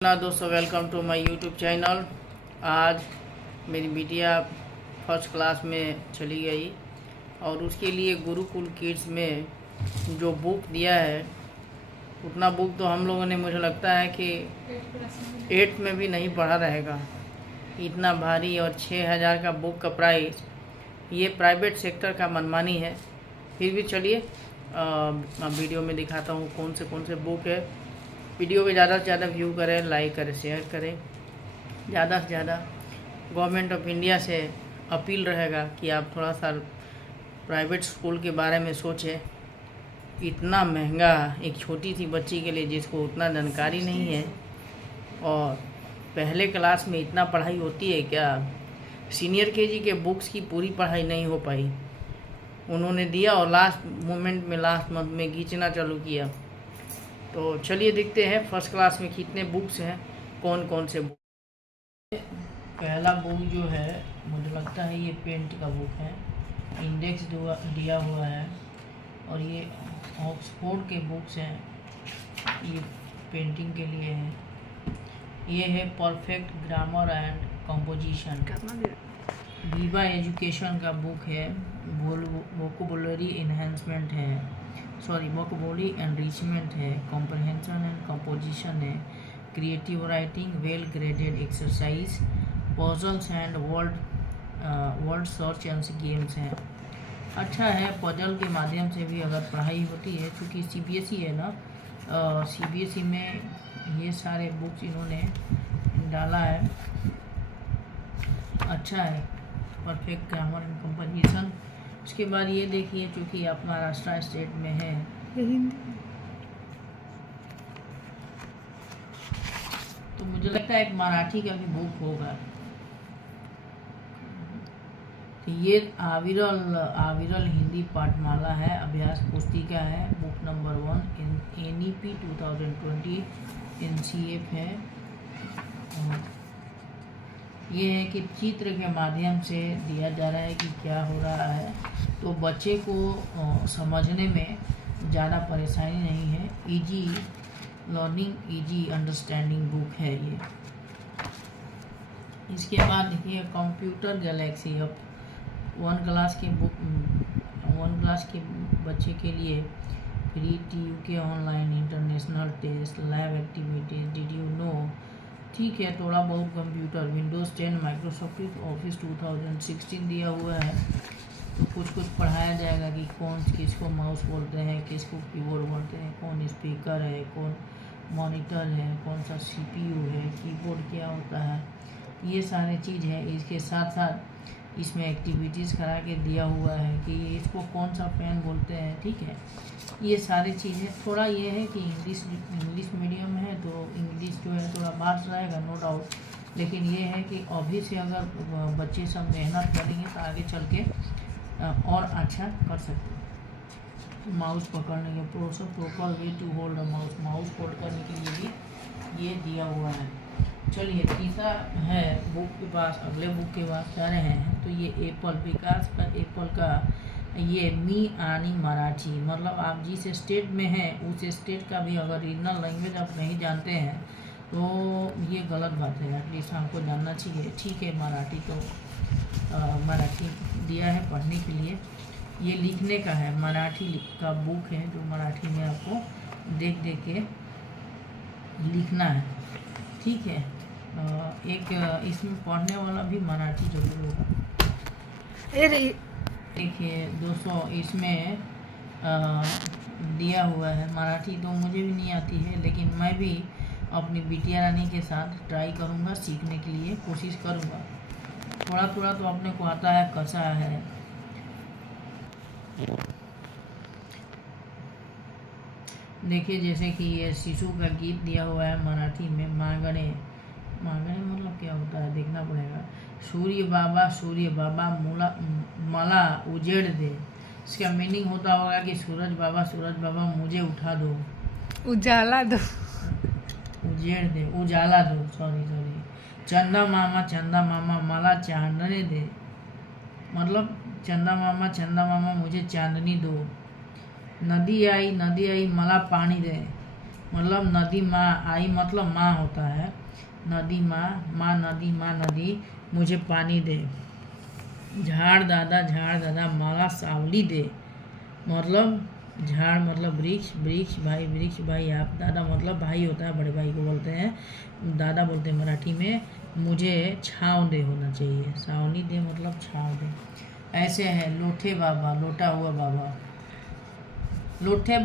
ना दोस्तों, welcome to my YouTube channel. आज मेरी बिटिया फर्स्ट क्लास में चली गई और उसके लिए गुरुकुल किड्स में जो बुक दिया है उतना बुक तो हम लोगों ने, मुझे लगता है कि 8th में भी नहीं पढ़ा रहेगा। इतना भारी और 6,000 का बुक का प्राइस, ये प्राइवेट सेक्टर का मनमानी है। फिर भी चलिए वीडियो में दिखाता हूँ कौन से बुक है। वीडियो को ज़्यादा से ज़्यादा व्यू करें, लाइक करें, शेयर करें। ज़्यादा से ज़्यादा गवर्नमेंट ऑफ इंडिया से अपील रहेगा कि आप थोड़ा सा प्राइवेट स्कूल के बारे में सोचें। इतना महंगा एक छोटी सी बच्ची के लिए जिसको उतना जानकारी नहीं है, और पहले क्लास में इतना पढ़ाई होती है क्या? सीनियर केजी के बुक्स की पूरी पढ़ाई नहीं हो पाई। उन्होंने दिया और लास्ट मोमेंट में, लास्ट मंथ में खींचना चालू किया। तो चलिए देखते हैं फर्स्ट क्लास में कितने बुक्स हैं, कौन कौन से बुक। पहला बुक जो है, मुझे लगता है ये पेंट का बुक है। इंडेक्स दिया हुआ है और ये ऑक्सफोर्ड के बुक्स हैं। ये पेंटिंग के लिए है। ये है परफेक्ट ग्रामर एंड कंपोजिशन। विवा एजुकेशन का बुक है। वोकेबुलरी इन्हेंसमेंट है, वोकेबुलरी एनरिचमेंट है। कॉम्प्रहेंशन एंड कंपोजिशन है। Creative writing, well graded exercise, puzzles and word search and games हैं। अच्छा है, पजल के माध्यम से भी अगर पढ़ाई होती है, क्योंकि सीबीएसई है ना, सीबीएसई में ये सारे बुक्स इन्होंने डाला है। अच्छा है, परफेक्ट ग्रामर एंड कंपोजिशन। उसके बाद ये देखिए, चूँकि आप महाराष्ट्र स्टेट में है, तो मुझे लगता है एक मराठी का भी बुक होगा। तो ये आविरल हिंदी पाठमाला है, अभ्यास पुस्तिका है, बुक नंबर 1 NEP 2020 NCF है। ये है कि चित्र के माध्यम से दिया जा रहा है कि क्या हो रहा है, तो बच्चे को समझने में ज़्यादा परेशानी नहीं है। Easy learning, easy understanding book है ये। इसके बाद देखिए कंप्यूटर गैलेक्सी। अब 1 क्लास के बच्चे के लिए free TUK online international test, lab activities, did you know. ठीक है, थोड़ा बहुत कंप्यूटर, विंडोज़ 10, माइक्रोसॉफ्ट ऑफिस 2016 दिया हुआ है। तो कुछ पढ़ाया जाएगा कि किसको माउस बोलते हैं, किसको कीबोर्ड बोलते हैं, कौन स्पीकर है, कौन मॉनिटर है, कौन सा CPU है, कीबोर्ड क्या होता है, ये सारी चीज़ है। इसके साथ साथ इसमें एक्टिविटीज़ करा के दिया हुआ है कि इसको कौन सा पेन बोलते हैं। ठीक है, ये सारी चीज़ें। थोड़ा ये है कि इंग्लिश मीडियम है, तो इंग्लिश जो है थोड़ा बाहर रहेगा, नो डाउट। लेकिन ये है कि अभी से अगर बच्चे सब मेहनत करेंगे तो आगे चल के और अच्छा कर सकते हैं। माउस पकड़ने के proper way to hold a mouse hold करने के लिए भी ये दिया हुआ है। चलिए तीसरा है बुक के पास, अगले बुक के पास जा रहे हैं। तो ये विकास का एप्पल का ये मी आनी मराठी, मतलब आप जिस स्टेट में हैं उस स्टेट का भी अगर रीजनल लैंग्वेज आप नहीं जानते हैं तो ये गलत बात है। एटलीस्ट हमको जानना चाहिए। ठीक है, मराठी तो मराठी दिया है पढ़ने के लिए। ये लिखने का है, मराठी का बुक है जो मराठी में आपको देख के लिखना है। ठीक है, एक इसमें पढ़ने वाला भी मराठी जरूर होगा। देखिए दोस्तों, इसमें दिया हुआ है मराठी, तो मुझे भी नहीं आती है, लेकिन मैं भी अपनी बिटिया रानी के साथ ट्राई करूँगा, सीखने के लिए कोशिश करूँगा। थोड़ा तो अपने को आता है, कैसा है। देखिए जैसे कि ये शिशु का गीत दिया हुआ है मराठी में, मांगणे मतलब क्या होता है देखना पड़ेगा। सूर्य बाबा मला उजेड़ दे। इसका मीनिंग होता होगा कि सूरज बाबा मुझे उठा दो, उजाला दो, उजेड़ दे, उजाला दो, सॉरी। चंदा मामा मला चांदनी दे, मतलब चंदा मामा मुझे चांदनी दो। नदी आई मला पानी दे, मतलब नदी माँ, आई मतलब माँ होता है, नदी माँ, माँ नदी, माँ नदी मुझे पानी दे। झाड़ दादा माला सावली दे, मतलब झाड़ मतलब वृक्ष, वृक्ष भाई, वृक्ष भाई आप, दादा मतलब भाई होता है, बड़े भाई को बोलते हैं, दादा बोलते हैं मराठी में। मुझे छाँव दे होना चाहिए, सावनी दे मतलब छाँव दे। ऐसे है लोठे बाबा, लोटा हुआ बाबा, लोठे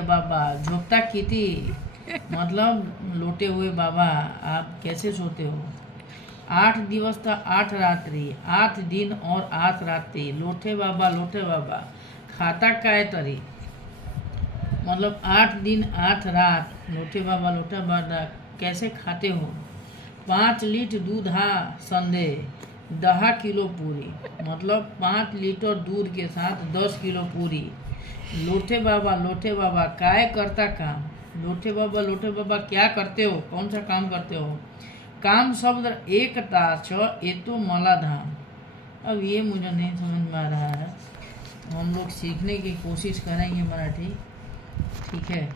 बाबा झोंकता किती, मतलब लोटे हुए बाबा आप कैसे सोते हो। 8 दिवस था 8 रात्रि, 8 दिन और 8 रात्रि, लोठे बाबा खाता काय तरी, मतलब 8 दिन 8 रात, लोठे बाबा कैसे खाते हो। 5 लीटर दूध हा संदे 10 किलो पूरी, मतलब 5 लीटर दूध के साथ 10 किलो पूरी। लोठे बाबा काय करता काम, लोठे बाबा क्या करते हो, कौन सा काम करते हो। काम शब्द एक ताच ये तो मला धाम। अब ये मुझे नहीं समझ में आ रहा है, हम लोग सीखने की कोशिश करेंगे मराठी, ठीक है,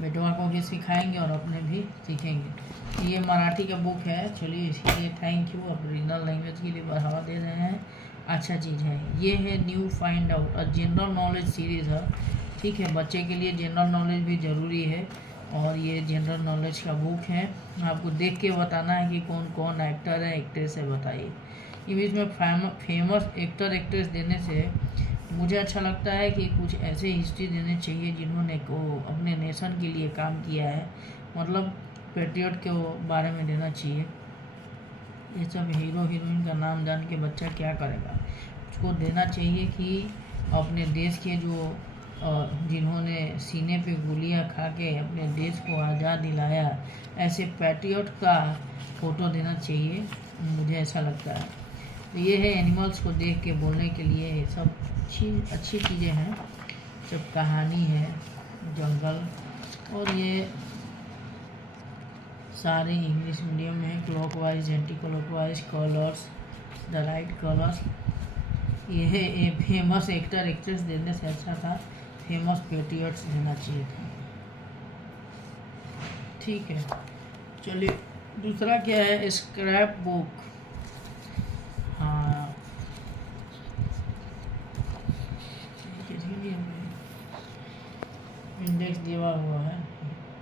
बेटवा को भी सिखाएंगे और अपने भी सीखेंगे। ये मराठी का बुक है, चलिए इसके लिए थैंक यू, आप रीजनल लैंग्वेज के लिए बढ़ावा दे रहे हैं, अच्छा चीज़ है। ये है new find out, general knowledge series है, ठीक है, बच्चे के लिए जनरल नॉलेज भी ज़रूरी है, और ये जनरल नॉलेज का बुक है। आपको देख के बताना है कि कौन कौन एक्टर है, एक्ट्रेस है, बताइए। इसमें फेमस एक्टर एक्ट्रेस देने से मुझे अच्छा लगता है कि कुछ ऐसे हिस्ट्री देने चाहिए जिन्होंने को अपने नेशन के लिए काम किया है, मतलब पेट्रियट के बारे में देना चाहिए। ये सब हीरो हीरोइन का नाम जान के बच्चा क्या करेगा, उसको देना चाहिए कि अपने देश के जो जिन्होंने सीने पे गोलियां खा के अपने देश को आज़ाद दिलाया, ऐसे पैट्रियट का फ़ोटो देना चाहिए, मुझे ऐसा लगता है। तो ये है एनिमल्स को देख के बोलने के लिए, ये सब अच्छी चीज़ें हैं, सब कहानी है, जंगल, और ये सारे इंग्लिश मीडियम में, clockwise anti clockwise, colours, the right colours. ये है ये फेमस एक्टर एक्ट्रेस देने से अच्छा था फेमस पेट्रियट्स देना चाहिए था, ठीक है। चलिए दूसरा क्या है, स्क्रैप बुक। हाँ इंडेक्स दिया हुआ है,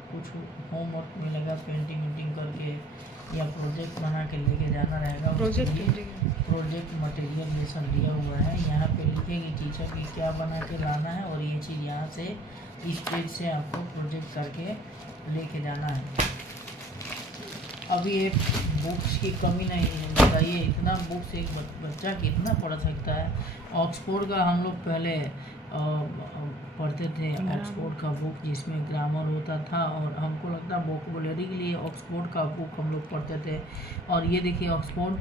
कुछ होमवर्क मिलेगा, पेंटिंग वेंटिंग करके या प्रोजेक्ट बना के लेके जाना रहेगा। प्रोजेक्ट मटेरियल ये सब दिया हुआ है, यहाँ पे लिखेगी टीचर कि क्या बना के लाना है, और ये चीज़ यहाँ से इस पेज से आपको प्रोजेक्ट करके लेके जाना है। अभी एक बुक्स की कमी नहीं है, बताइए इतना बुक्स एक बच्चा कितना पढ़ सकता है। ऑक्सफोर्ड का हम लोग पहले पढ़ते थे, ऑक्सफोर्ड का बुक जिसमें ग्रामर होता था, और हमको लगता है वोकैबुलरी के लिए ऑक्सफोर्ड का बुक हम लोग पढ़ते थे। और ये देखिए ऑक्सफोर्ड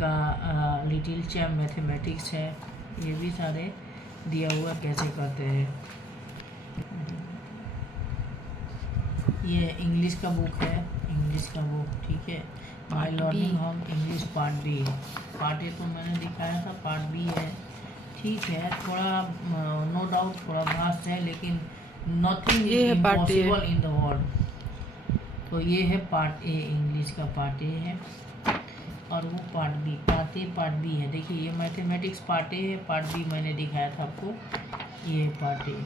का लिटिल चैम्प मैथमेटिक्स है, ये भी सारे दिया हुआ कैसे करते हैं। ये इंग्लिश का बुक है, इंग्लिश का बुक, ठीक है, my learning home English part B. Part A तो मैंने दिखाया था, पार्ट बी है, ठीक है, थोड़ा नो डाउट थोड़ा वास्ट है, लेकिन nothing is impossible in the world. तो ये है पार्ट ए, इंग्लिश का पार्ट ए है, और वो part B, part A part B है। देखिए ये मैथमेटिक्स पार्ट ए है, पार्ट बी मैंने दिखाया था आपको, ये पार्ट ए,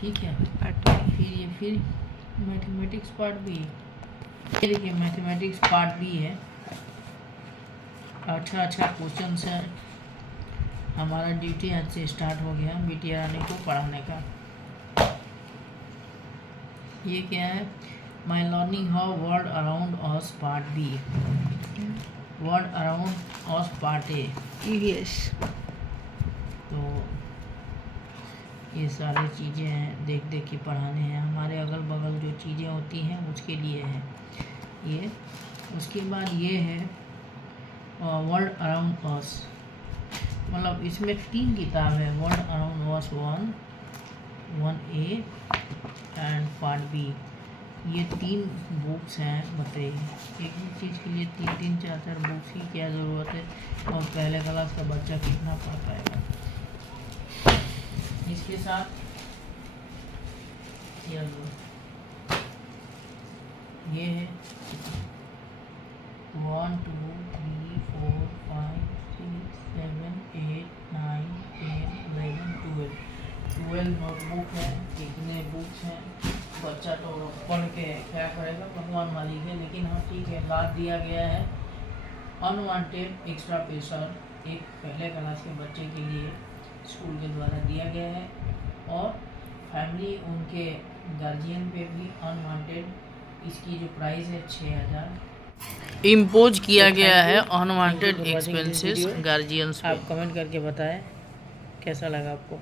ठीक है। फिर मैथमेटिक्स पार्ट बी, ये देखिए मैथमेटिक्स पार्ट बी है। अच्छा क्वेश्चन है, हमारा ड्यूटी आज से स्टार्ट हो गया बिटिया रानी को पढ़ाने का। ये क्या है, my learning how world around us part B, world around us part A, yes. तो ये सारी चीज़ें हैं, देख देख के पढ़ाने हैं, हमारे अगल बगल जो चीज़ें होती हैं उसके लिए है ये। उसके बाद ये है वर्ल्ड अराउंड अस, मतलब इसमें 3 किताब है, world around us 1A and part B, ये 3 बुक्स हैं। बताइए एक ही चीज़ के लिए 3 4 बुक्स की क्या ज़रूरत है, और पहले क्लास का बच्चा कितना पढ़ पाएगा। इसके साथ किया गया। ये है 1 2 3 4 5 6 7 8 9 10 11 12 नोटबुक है। कितने बुक्स हैं बच्चा तो पढ़ के क्या करेगा भगवान मालिक है। लेकिन हाँ ठीक है, बात दिया गया है अनवांटेड एक्स्ट्रा प्रेशर एक पहले क्लास के बच्चे के लिए स्कूल के द्वारा दिया गया है, और फैमिली उनके गार्जियन पे भी अनवांटेड इसकी जो प्राइस है 6000 इम्पोज किया गया है अनवांटेड एक्सपेंसेस गार्जियंस। आप कमेंट करके बताएं कैसा लगा आपको।